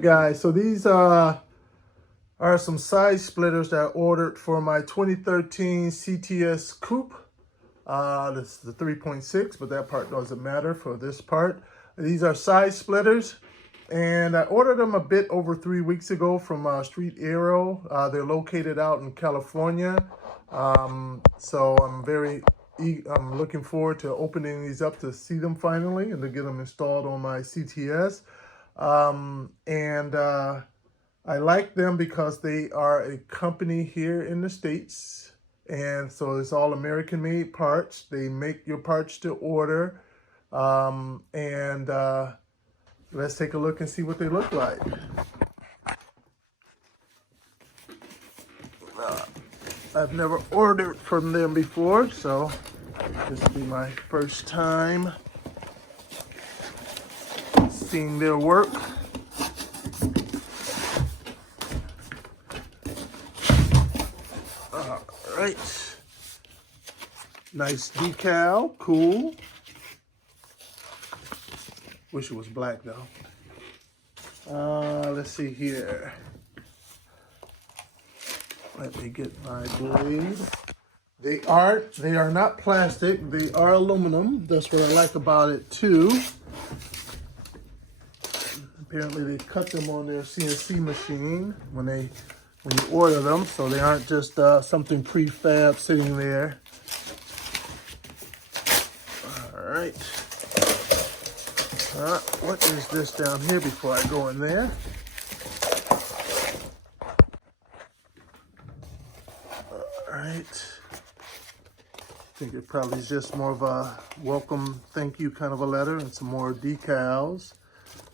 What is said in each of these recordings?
right, guys, so these are some side splitters that I ordered for my 2013 CTS coupe. This is the 3.6, but that part doesn't matter for this part. These are side splitters, and I ordered them a bit over 3 weeks ago from Street Aero. They're located out in California, so I'm looking forward to opening these up to see them finally and to get them installed on my CTS. I like them because they are a company here in the States, and so it's all American made parts. They make your parts to order, let's take a look and see what they look like. I've never ordered from them before, so this will be my first time seeing their work. All right, nice decal, cool. Wish it was black though. Let's see here. Let me get my blade. They are not plastic. They are aluminum. That's what I like about it too. Apparently they cut them on their CNC machine when you order them, so they aren't just something prefab sitting there. All right. What is this down here before I go in there? All right. I think it probably is just more of a welcome, thank you kind of a letter and some more decals.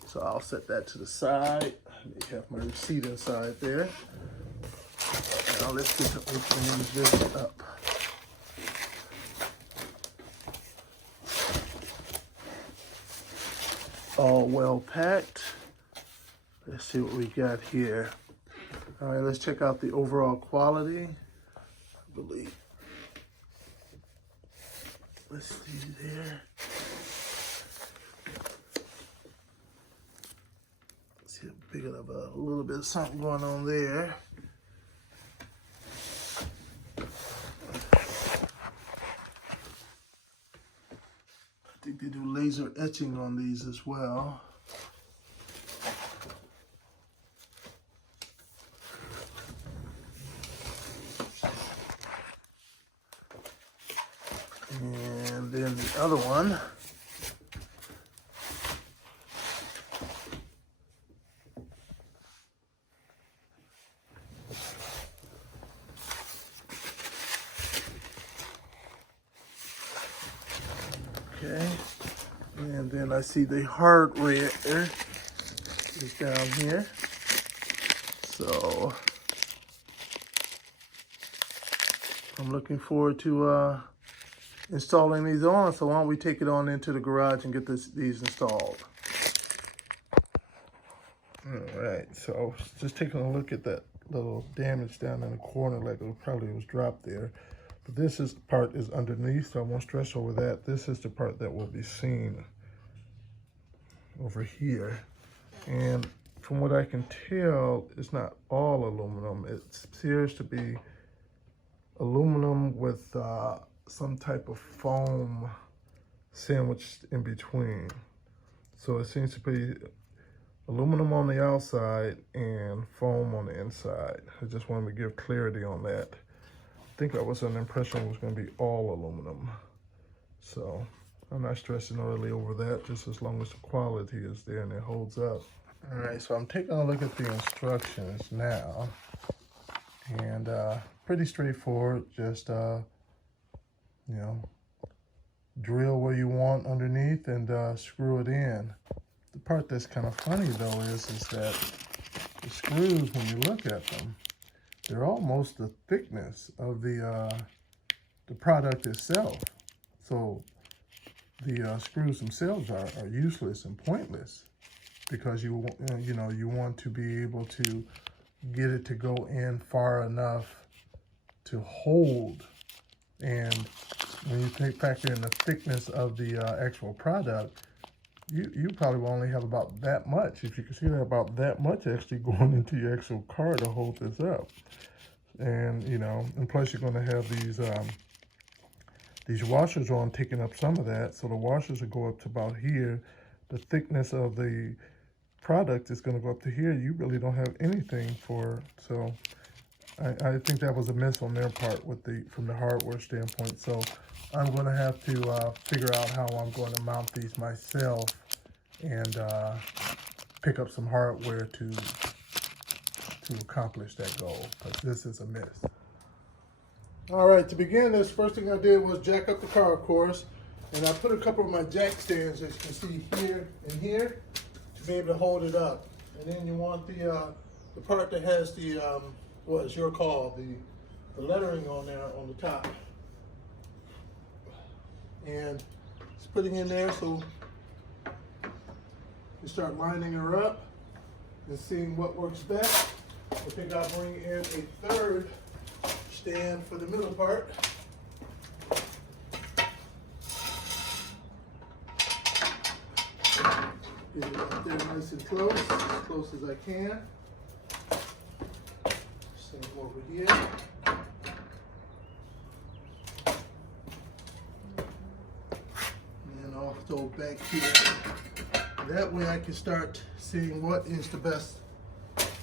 So I'll set that to the side. I have my receipt inside there. Now let's get to opening this up. All well packed. Let's see what we got here. All right, let's check out the overall quality. I believe. Let's see there. See a bit of a little bit of something going on there. I think they do laser etching on these as well. And then the other one. Okay, and then I see the hardware is down here. So I'm looking forward to installing these on. So why don't we take it on into the garage and get these installed. All right, so just taking a look at that little damage down in the corner, like it probably was dropped there. But this part is underneath, so I won't stress over that. This is the part that will be seen over here. And from what I can tell, it's not all aluminum. It appears to be aluminum with some type of foam sandwiched in between. So it seems to be aluminum on the outside and foam on the inside. I just wanted to give clarity on that. I think I was under the impression it was going to be all aluminum. So I'm not stressing really over that, just as long as the quality is there and it holds up. All right, so I'm taking a look at the instructions now. And pretty straightforward, just, you know, drill where you want underneath and screw it in. The part that's kind of funny though is that the screws, when you look at them, they're almost the thickness of the product itself. So the screws themselves are useless and pointless because you want to be able to get it to go in far enough to hold. And when you factor in the thickness of the actual product, you probably will only have about that much, if you can see that, about that much actually going into your actual car to hold this up. And you know, and plus you're going to have these washers on taking up some of that, so the washers will go up to about here. The thickness of the product is going to go up to here. You really don't have anything for, so I think that was a miss on their part with from the hardware standpoint. So I'm going to have to figure out how I'm going to mount these myself and pick up some hardware to accomplish that goal, because this is a miss. All right, to begin this, first thing I did was jack up the car, of course, and I put a couple of my jack stands, as you can see here and here, to be able to hold it up. And then you want the part that has the, what is your call, the lettering on there on the top. And it's putting in there, so you start lining her up and seeing what works best. I think I'll bring in a third stand for the middle part. Get it up there nice and close as I can. Same over here. And also back here. That way I can start seeing what is the best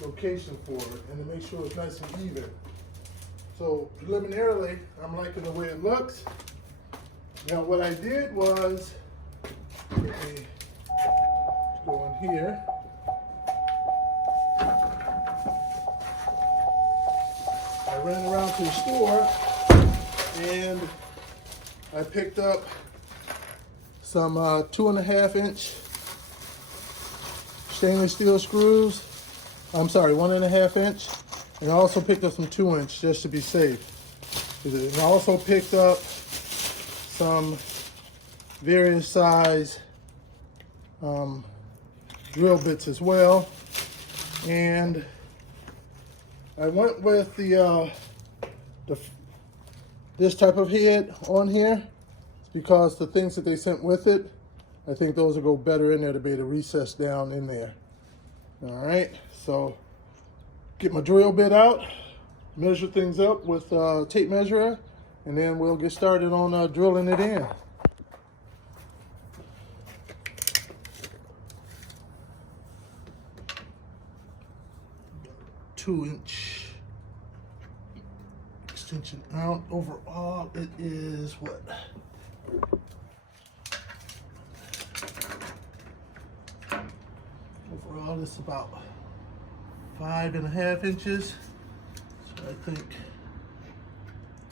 location for it, and to make sure it's nice and even. So preliminarily, I'm liking the way it looks. Now what I did was, let me go in here. I ran around to the store and I picked up some 2.5 inch stainless steel screws. I'm sorry, 1.5 inch. And I also picked up some 2 inch just to be safe. And I also picked up some various size drill bits as well. And I went with this type of head on here because the things that they sent with it, I think those will go better in there to be able to recess down in there. All right, so get my drill bit out, measure things up with a tape measurer, and then we'll get started on drilling it in. Two-inch extension out. Overall, it is what? Overall, it's about 5.5 inches. So I think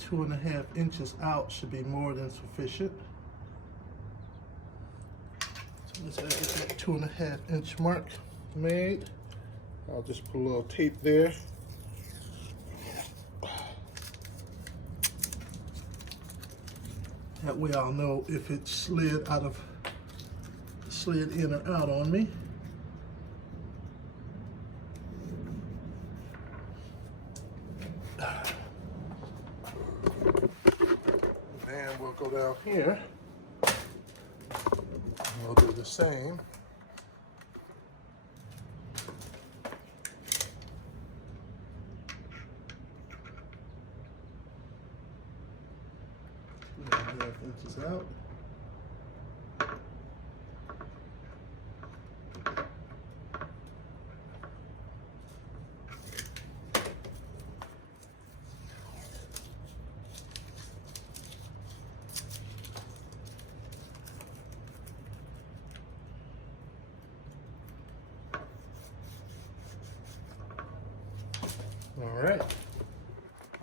2.5 inches out should be more than sufficient. So let's get that 2.5 inch mark made. I'll just put a little tape there. That way I'll know if it slid in or out on me. Then we'll go down here. We'll do the same. Inches out.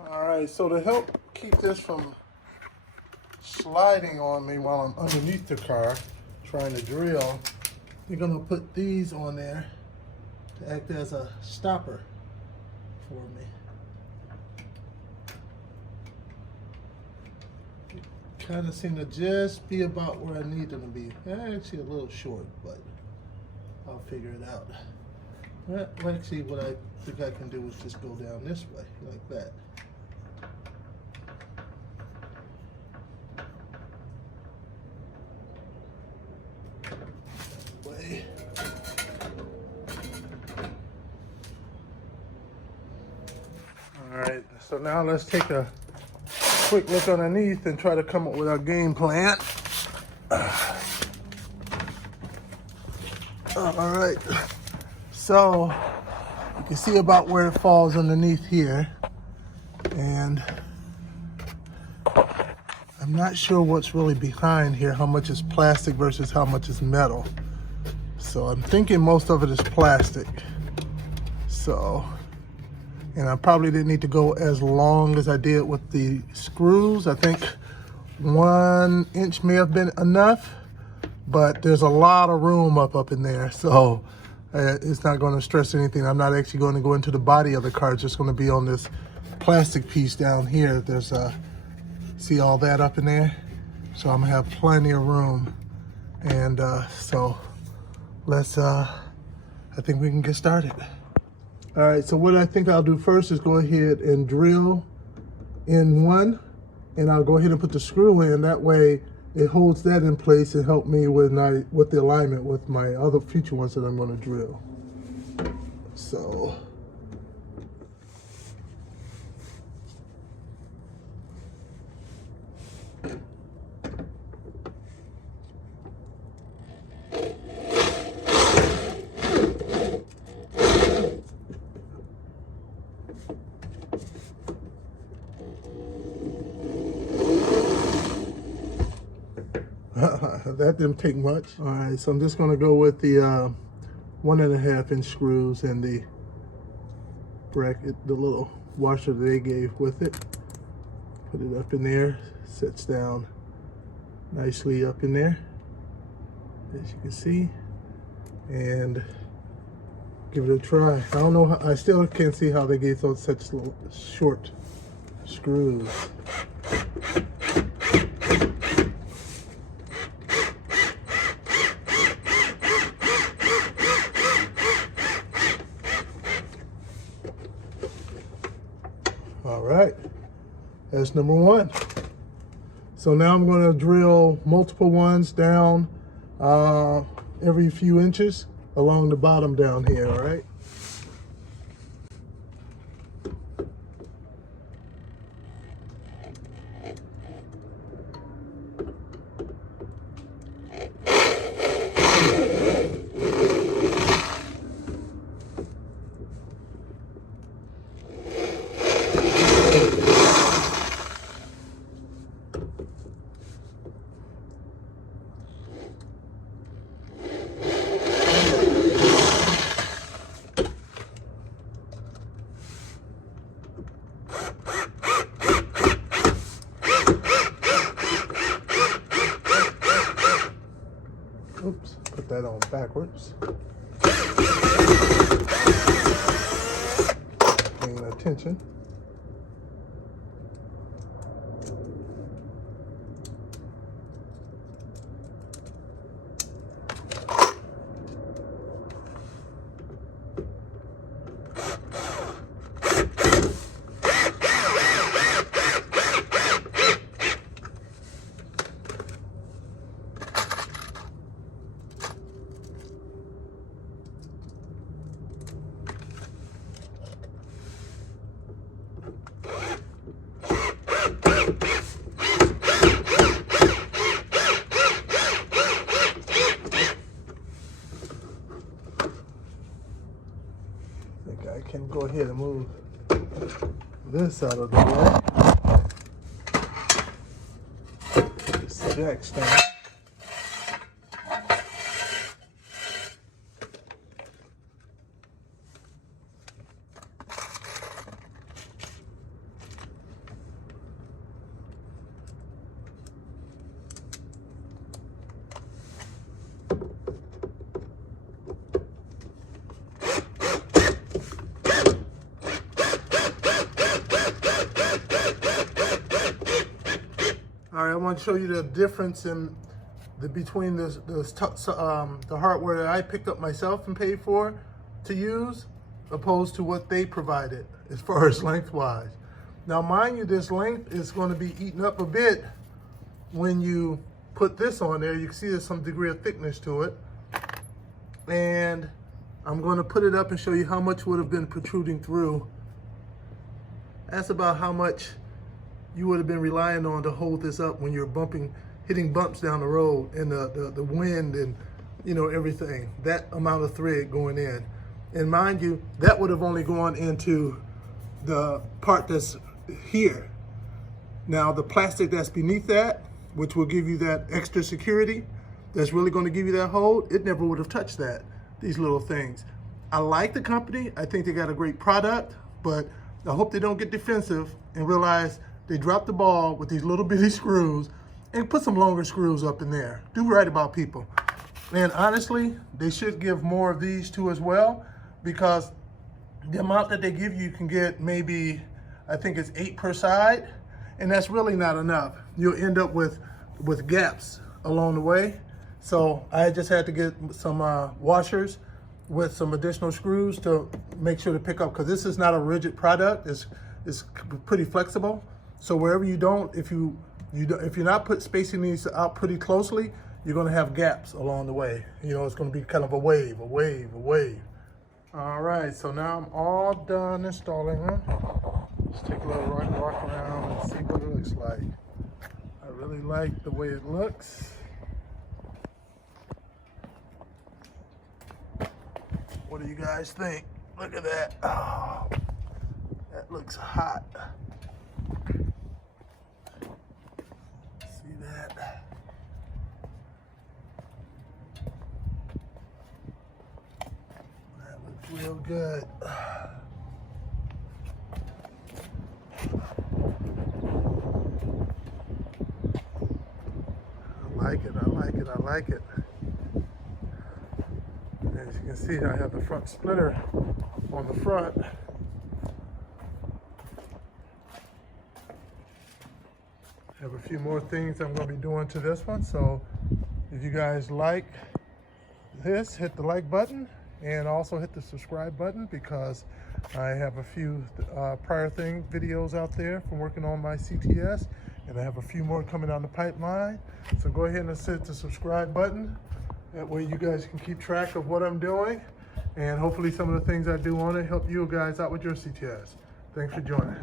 All right, so to help keep this from sliding on me while I'm underneath the car trying to drill, you're gonna put these on there to act as a stopper for me. Kind of seem to just be about where I need them to be. Actually a little short, but I'll figure it out. Well, actually what I think I can do is just go down this way, like that. All right, so now let's take a quick look underneath and try to come up with our game plan. All right, so you can see about where it falls underneath here, and I'm not sure what's really behind here, how much is plastic versus how much is metal. So I'm thinking most of it is plastic. So, and I probably didn't need to go as long as I did with the screws. I think 1 inch may have been enough, but there's a lot of room up in there. So it's not going to stress anything. I'm not actually going to go into the body of the car. It's just going to be on this plastic piece down here. There's see all that up in there? So I'm gonna have plenty of room. And so let's, I think we can get started. All right, so what I think I'll do first is go ahead and drill in one, and I'll go ahead and put the screw in. That way it holds that in place and help me with the alignment with my other future ones that I'm gonna drill. So. That didn't take much. All right, so I'm just gonna go with the 1.5 inch screws and the bracket, the little washer they gave with it. Put it up in there, sits down nicely up in there, as you can see, and give it a try. I don't know how, I still can't see how they gave those such little short screws. All right, that's number one. So now I'm going to drill multiple ones down every few inches along the bottom down here, all right? Oops, put that on backwards. Paying attention. I can go ahead and move this out of the way. This jack stand. All right, I want to show you the difference in between the hardware that I picked up myself and paid for to use, opposed to what they provided as far as lengthwise. Now, mind you, this length is going to be eaten up a bit when you put this on there. You can see there's some degree of thickness to it, and I'm going to put it up and show you how much would have been protruding through That's about how much you would have been relying on to hold this up when you're hitting bumps down the road, and the wind and everything. That amount of thread going in. And mind you, that would have only gone into the part that's here. Now the plastic that's beneath that, which will give you that extra security, that's really going to give you that hold, it never would have touched that, these little things. I like the company. I think they got a great product, but I hope they don't get defensive and realize they dropped the ball with these little bitty screws, and put some longer screws up in there. Do right about people. And honestly, they should give more of these too as well, because the amount that they give you can get maybe, I think it's 8 per side, and that's really not enough. You'll end up with gaps along the way. So I just had to get some washers with some additional screws to make sure to pick up, because this is not a rigid product. It's pretty flexible. So wherever you don't, if you're not spacing these out pretty closely, you're going to have gaps along the way. It's going to be kind of a wave. All right, so now I'm all done installing them. Let's take a little walk around and see what it looks like. I really like the way it looks. What do you guys think? Look at that. Oh, that looks hot. See that? That looks real good. I like it. As you can see, I have the front splitter on the front. I have a few more things I'm going to be doing to this one, so if you guys like this, hit the like button and also hit the subscribe button, because I have a few prior videos out there from working on my CTS, and I have a few more coming down the pipeline. So go ahead and hit the subscribe button. That way you guys can keep track of what I'm doing, and hopefully some of the things I do on it help you guys out with your CTS. Thanks for joining.